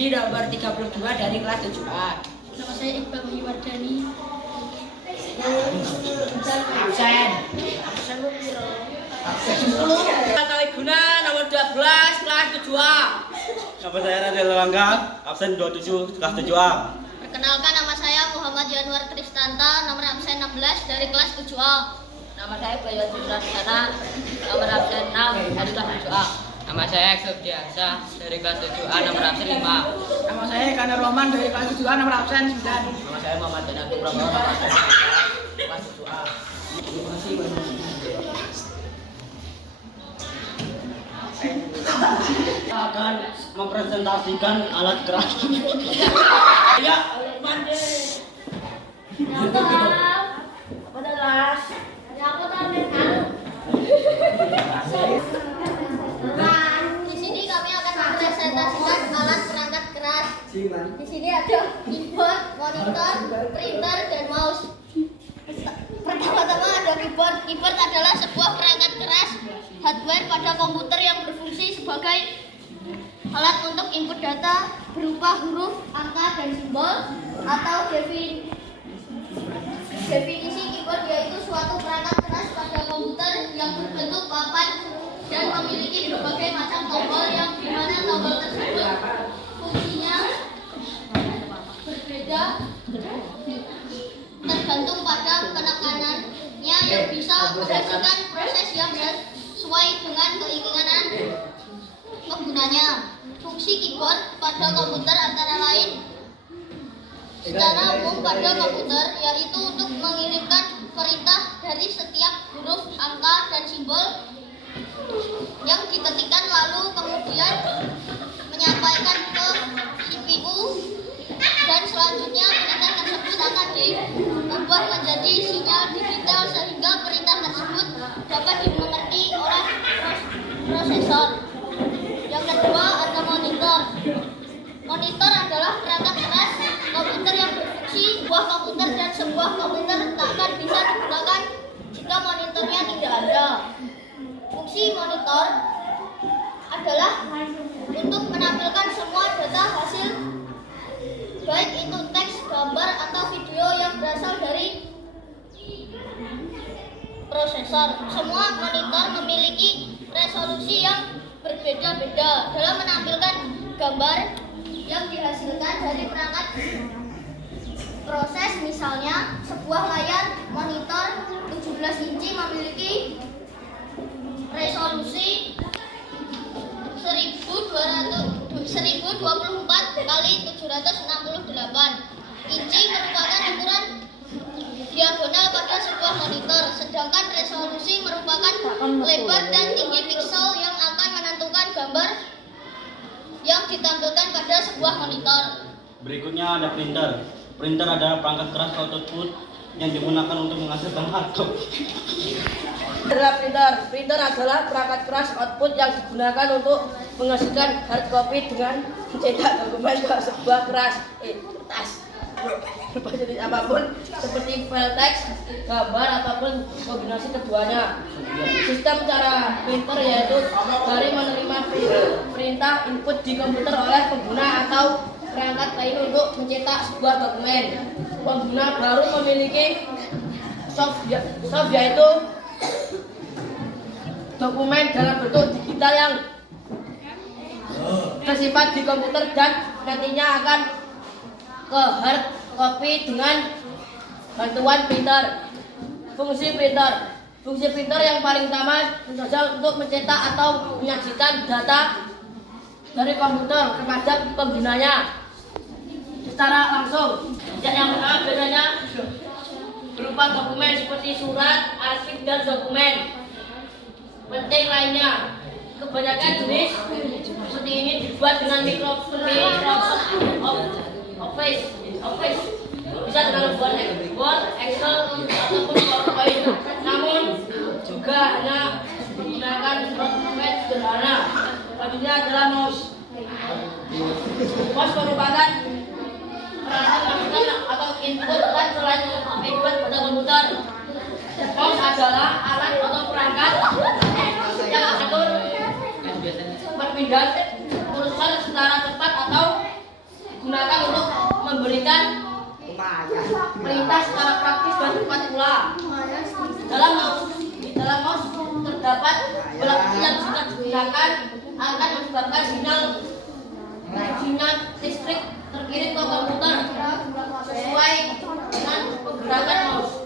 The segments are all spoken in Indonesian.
Edi nomor 32 dari kelas 7A. Nama saya Iqbal Wardani. Absen. Kali guna nomor 12 kelas 7A. Nama saya Radel Langga, absen 27 kelas 7A. Perkenalkan, nama saya Muhammad Januar Tristanta, nomor absen 16 dari kelas 7A. Nama saya Bayu Jurasana, nomor absen 6 dari kelas 7A. Nama saya Subdiansa dari kelas 7A, nomor absen 5. Nama saya Kana Roman dari kelas 7A, nomor absen 9. Nama saya Muhammad Janatu Prabowo, nomor absen 9, kelas 7A. Terima kasih banyak. Akan mempresentasikan alat keras. Ya, Di sini kami akan mempresentasikan alat perangkat keras. Di sini ada keyboard, monitor, printer, dan mouse. Pertama-tama ada keyboard. Keyboard adalah sebuah perangkat keras hardware pada komputer yang berfungsi sebagai alat untuk input data berupa huruf, angka, dan simbol. Atau definisi keyboard yaitu suatu perangkat keras pada komputer yang berbentuk papan dan memiliki berbagai macam tombol yang dimana tombol tersebut fungsinya berbeda tergantung pada penekanannya yang bisa menghasilkan proses yang sesuai dengan keinginan penggunanya. Fungsi keyboard pada komputer antara lain secara umum pada komputer yaitu untuk mengirimkan perintah dari setiap huruf, angka, dan simbol yang diketikkan lalu kemudian menyampaikan ke CPU dan selanjutnya perintah tersebut akan diubah menjadi sinyal digital sehingga perintah tersebut dapat dimengerti oleh prosesor. Yang kedua ada monitor. Monitor adalah perangkat keras komputer yang berfungsi. Sebuah komputer dan sebuah komputer tak akan bisa digunakan jika monitornya tidak ada. Fungsi monitor adalah untuk menampilkan semua data hasil baik itu teks, gambar, atau video yang berasal dari prosesor. Semua monitor memiliki resolusi yang berbeda-beda dalam menampilkan gambar yang dihasilkan dari perangkat proses. Misalnya, sebuah layar monitor 17 inci memiliki resolusi 1024 kali 768 inci merupakan ukuran diagonal pada sebuah monitor, sedangkan resolusi merupakan lebar dan tinggi piksel yang akan menentukan gambar yang ditampilkan pada sebuah monitor. berikutnya ada printer. Printer adalah perangkat keras output yang digunakan untuk menghasilkan hardcopy. Adalah printer adalah perangkat keras output yang digunakan untuk menghasilkan hardcopy dengan mencetak dokumen ke sebuah kertas berjenis apapun seperti file teks, gambar, ataupun kombinasi keduanya. Sistem cara printer yaitu dari menerima perintah input di komputer oleh pengguna atau perangkat lain untuk mencetak sebuah dokumen. Pengguna baru memiliki soft yaitu dokumen dalam bentuk digital yang tersimpan di komputer dan nantinya akan ke hard copy dengan bantuan printer. Fungsi printer yang paling utama menjajal untuk mencetak atau menyajikan data dari komputer kepada penggunanya secara langsung. Yang pertama biasanya berupa dokumen seperti surat, arsip, dan dokumen penting lainnya. Kebanyakan jenis seperti ini dibuat dengan Microsoft Office. Bisa dengan membuat Word, Excel, ataupun PowerPoint. Namun juga hanya menggunakan software sederhana. Selanjutnya adalah mouse. Mouse merupakan perangkat komputer atau input dan selain input pada komputer. Mouse adalah alat atau perangkat yang mengatur perpindahan kursor secara cepat atau digunakan untuk memberikan perintah secara praktis dan cepat pula. Di dalam mouse terdapat bola kecil yang jika digunakan akan menyebabkan sinyal listrik terkirim ke komputer sesuai dengan pergerakan mouse.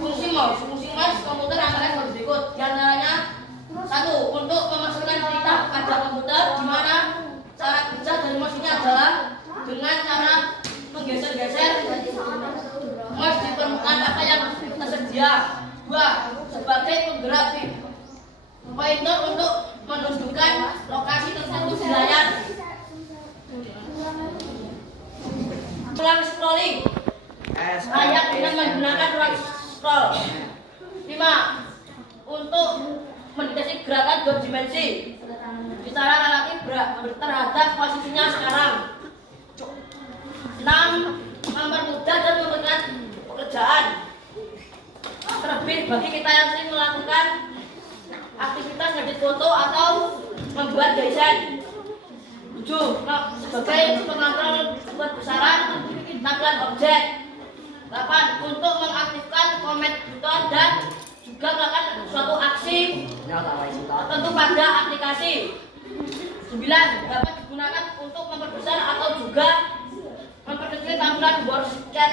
Fungsi mouse komputer antara yang berikut. Di antaranya 1. Untuk memasukkan perintah pada komputer, di mana cara kerja dari mouse ini adalah dengan cara menggeser-geser mouse di permukaan apa yang tersedia. 2. Sebagai penggerak pointer untuk menunjukkan lokasi tertentu di layar. Ruang scrolling layar dengan menggunakan ruang scroll. 5. Untuk mendeteksi gerakan dua dimensi secara relatif terhadap posisinya sekarang. 6. Mempermudah dan mempercepat pekerjaan, terlebih bagi kita yang sering melakukan aktivitas ngedit foto atau membuat desain. 7. Sebagai pengontrol kebesaran tampilan objek. 8. Untuk mengaktifkan comment button dan juga melakukan suatu aksi tertentu pada aplikasi. 9. Dapat digunakan untuk memperbesar atau juga memperkecil tampilan WordCat.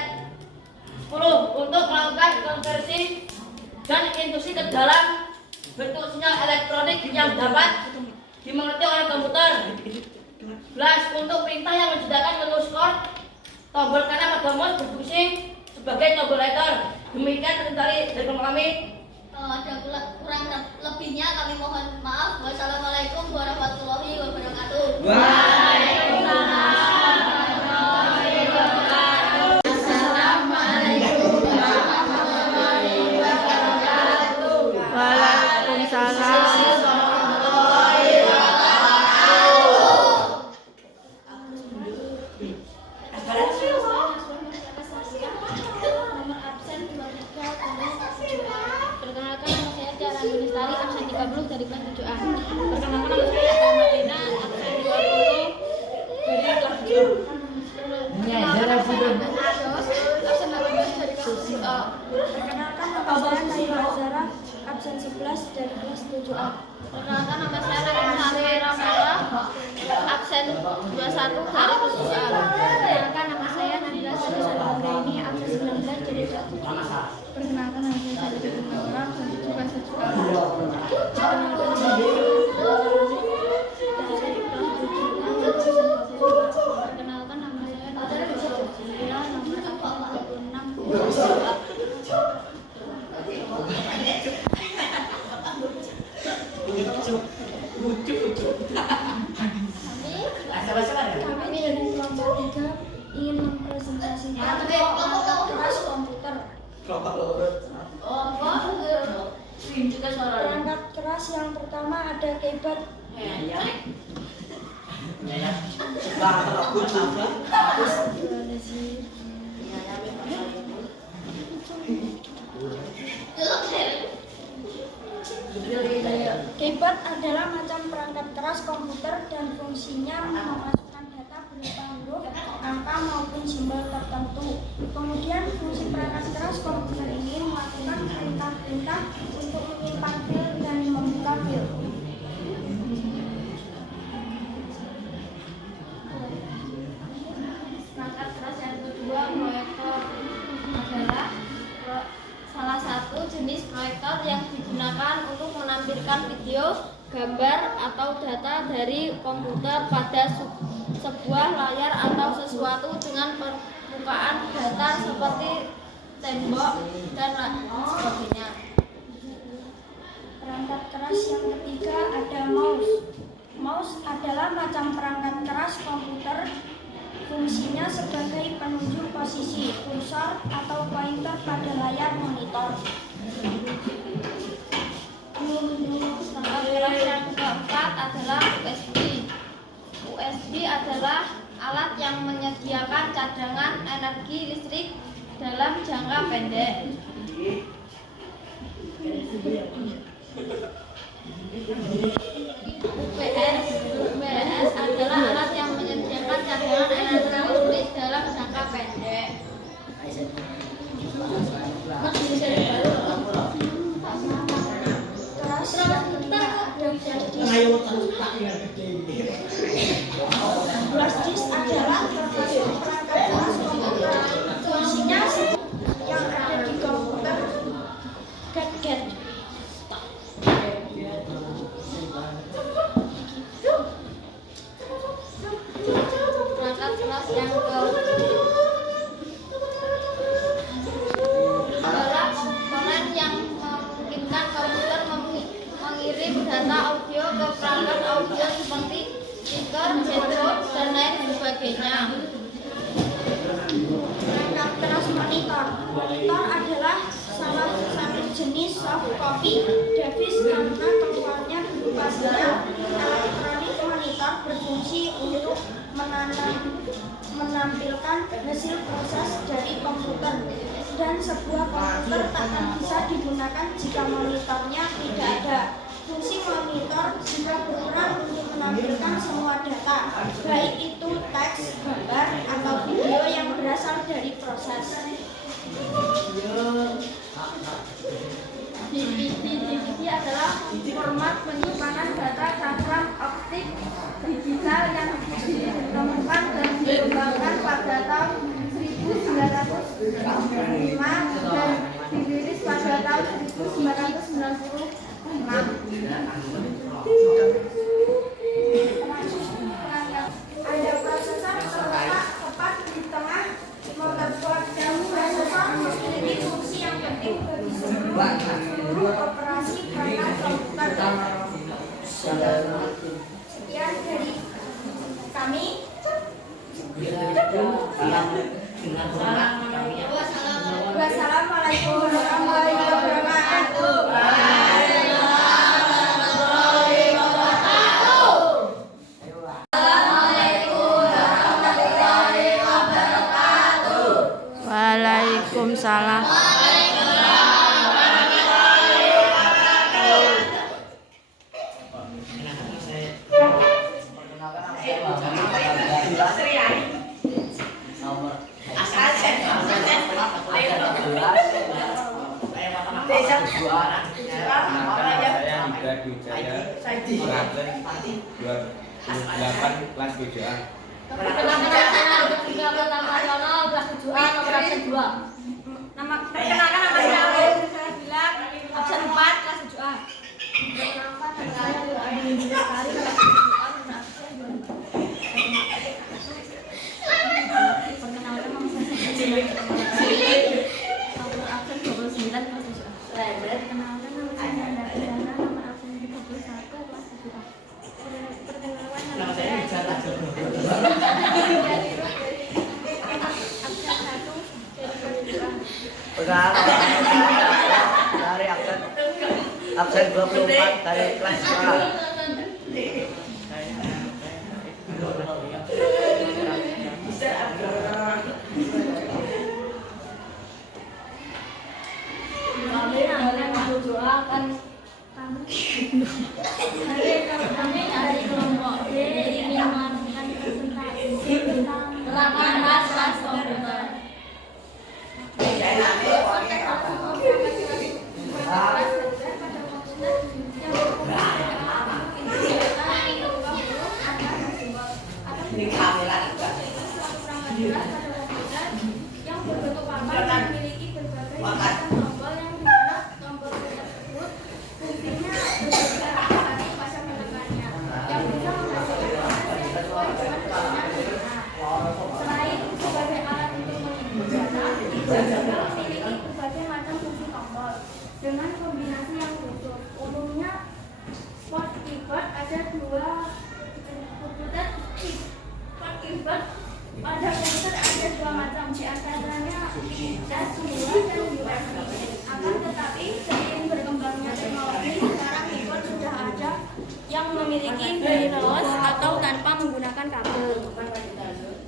10. Untuk melakukan konversi dan induksi ke dalam bentuk sinyal elektronik yang dapat dimengerti oleh komputer. 11. Untuk perintah yang menyediakan menu skor, tombol kanan pada mouse berfungsi sebagai tombol enter. Demikian dari kami. Kalau ada kurang lebihnya kami mohon maaf. Wassalamualaikum warahmatullahi wabarakatuh. Perkenalkan, nama saya Tiara Lestari, absen 30 dari kelas 7A. Perkenalkan, nama saya Martina, absen 20 dari kelas 7A. Perkenalkan, nama saya Ados, absen 18 dari kelas 7A. Perkenalkan, nama saya Naila Azara, absen 11 dari kelas 7A. Perkenalkan, nama saya Sari Ramala, absen 21 dari kelas 7A. Perkenalkan, nama saya Nabila Sari Salmagraini, absen 19 dari kelas 7A. Perkenalkan, nama saya Sari Ramala, absen 7 kelas 7A. Perkenalkan, nama saya Nabila Sofia, nomor 46. Kami dari kelompok 3 ingin mempresentasikan keras komputer. Perangkat keras yang pertama ada keyboard. Keyboard adalah macam perangkat keras komputer dan fungsinya memasukkan data berupa huruf, angka maupun simbol tertentu. Kemudian fungsi perangkat keras komputer ini melakukan perintah-perintah untuk menyimpan file dan membuka file. Perangkat keras yang kedua, proyektor, adalah salah satu jenis proyektor yang digunakan untuk menampilkan video, gambar, atau data dari komputer pada sebuah layar atau sesuatu dengan permukaan datar seperti tembok dan sebagainya. Perangkat keras yang ketiga ada mouse. Mouse adalah macam perangkat keras komputer. Fungsinya sebagai penunjuk posisi kursor atau pointer pada layar monitor. Perangkat keras yang keempat adalah USB. USB adalah alat yang menyediakan cadangan energi listrik dalam jangka pendek. UPS adalah alat yang menyediakan cadangan Yang adalah komponen yang memungkinkan komputer mengirim data audio ke perangkat audio seperti speaker, headphone, dan lain sebagainya. Perangkat keras monitor. Monitor adalah salah satu jenis soft copy device karena keluarnya berupa sinyal. Elektronik monitor berfungsi untuk menampilkan hasil proses dari komputer, dan sebuah komputer takkan bisa digunakan jika monitornya tidak ada. Fungsi monitor juga berperan untuk menampilkan semua data, baik itu teks, gambar, atau video yang berasal dari proses. DVD adalah format penyimpanan data program optik digital yang ditemukan dan dikembangkan pada tahun 1995 dan dirilis pada tahun 1996. Ada prosesor terletak tepat di tengah motherboard, dan prosesor memiliki fungsi yang penting bagi seluruh operasi perangkat komputer. Sekian dari kami. Wassalamualaikum warahmatullahi wabarakatuh. Waalaikumsalam. Saya Wijaya Praten 28 kelas 7A. Nasional kelas 7A nomor absen 2. Perkenalkan nama saya Saya bilang absen 4 kelas 7A. Perkenalkan nama saya Adi Sekali kelas 7A nomor absen 2. Perkenalkan nama saya nomor absen 29 kelas 7A. Perkenalkan nama saya Nanda Pidana nomor absen 31 kelas 7A. Perkenalkan nama saya dari absen 24 dari kelas A. Kami dari kelompok D ingin melakukan presentasi tentang gerakan ras komputer. Yang berbentuk papan memiliki berbagai macam tombol yang dimana tombol tersebut fungsinya berbeda dari pada menekannya yang bisa menghasilkan proses yang sesuai dengan kewenangan data. Selain sebagai alat untuk menginput data, juga memiliki berbagai macam fungsi tombol dengan kombinasi yang khusus. Umumnya port keyboard ada dua komputer keyboard. Pada komputer ada dua macam, di antaranya dan USB. Akan tetapi seiring berkembangnya teknologi, sekarang keyboard sudah ada yang memiliki wireless atau tanpa menggunakan kabel.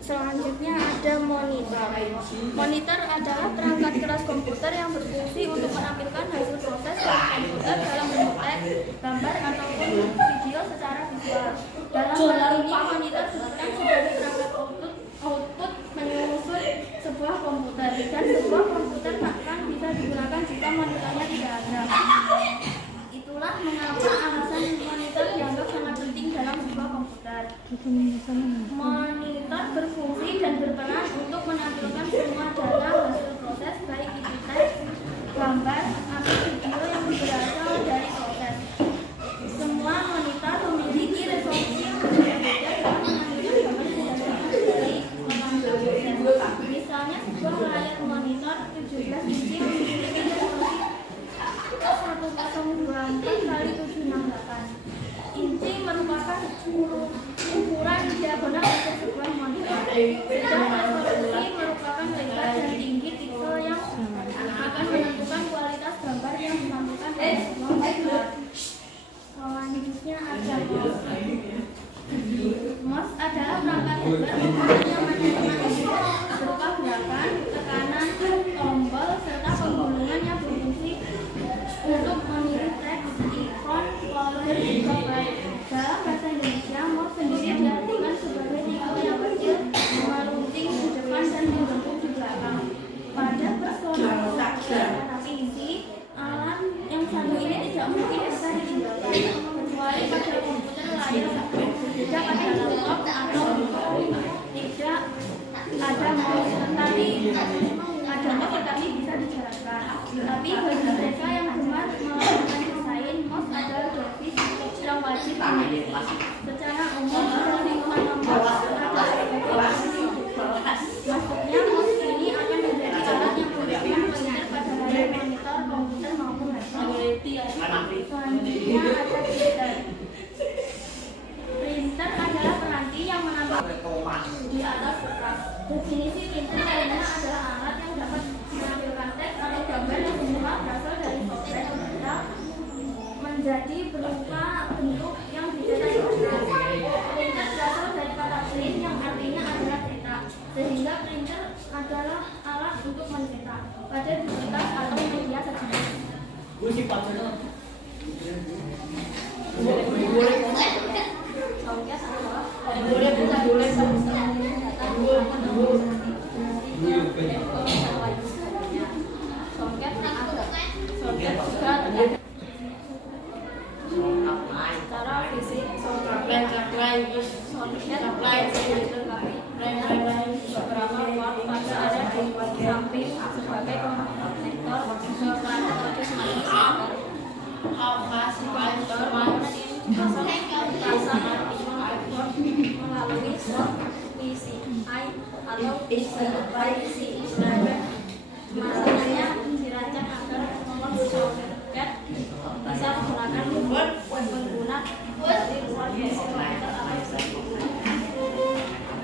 Selanjutnya ada monitor. Monitor adalah perangkat keras komputer yang berfungsi untuk menampilkan hasil proses dari komputer dalam bentuk teks, gambar, ataupun video secara visual. Dalam hal ini, monitor disebutkan sebagai perangkat output menyusun sebuah komputer, dan sebuah komputer takkan bisa digunakan jika monitornya tidak ada. Itulah mengapa alasan monitor dianggap sangat penting dalam sebuah komputer. Monitor berfungsi dan berperan untuk menampilkan semua data hasil proses, baik itu teks, gambar, atau video yang berasal dari proses. Semua monitor memiliki resolusi yang berbeda dalam menampilkan gambar dan Tapi bagi mereka yang gemar melakukan desain, mouse adalah device yang wajib dimiliki. Secara umum, lingkungan membuat adalah maksudnya mouse ini akan menjadi alat yang memberikan pengingat pada layar monitor komputer maupun laptop. Selanjutnya ada printer. Printer adalah peranti yang menambah di atas kertas. Definisi printer lainnya adalah alat yang dapat menampilkan teks atau gambar yang semula berasal dari software komputer menjadi berupa bentuk yang dicetak di kertas. Printer berasal dari kata print yang artinya adalah cetak, sehingga printer adalah alat untuk mencetak pada kertas atau media sejenis. Secara fisik, soket beberapa port pada ada di samping sebagai konektor perangkat atau semacam konektor melalui port PCI atau PCI. Masalahnya dirancang agar nomor soket bisa menggunakan pengguna dari luar PC komputer atau server.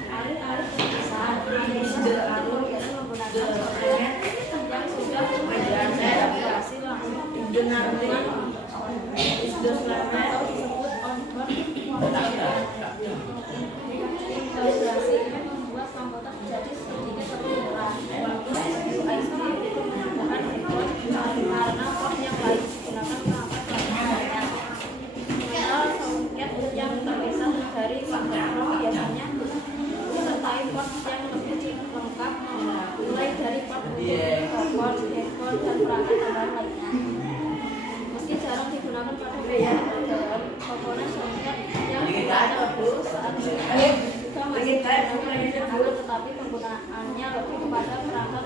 Alih-alih perpisahan alur yaitu menggunakan software yang sudah terintegrasi langsung dengan atau disebut on-board integrasi ini membuat komputer menjadi sedikit lebih murah. Karena port yang lain digunakan perangkat lainnya. Misal soket yang terpisah dari konektor biasanya disertai port yang lebih lengkap, mulai dari port keyboard, headphone, dan perangkat tambahan lainnya. Meski jarang digunakan pada dalam komponen soket yang dirancang khusus saat ini juga masih digunakan, tetapi penggunaannya lebih kepada perangkat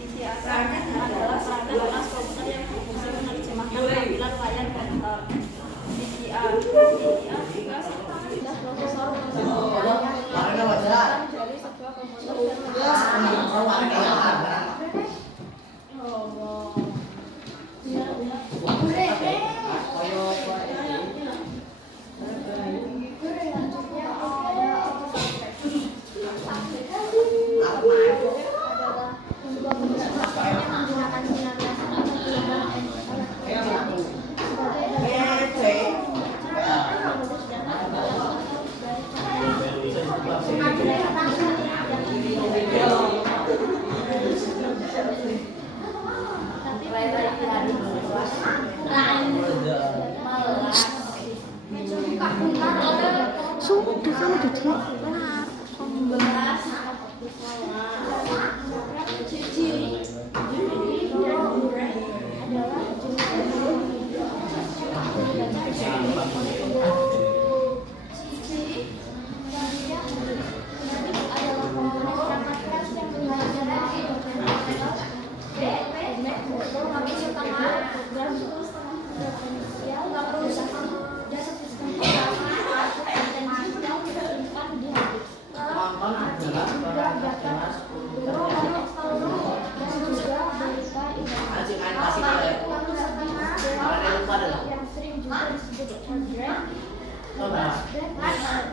Visi akar adalah perangkat alas komputer yang berfungsi menerjemahkan tampilan layar monitor. VGA juga fasilitas prosesor yang dari sebuah komputer yang sering juga disebut hard drive. Flash drive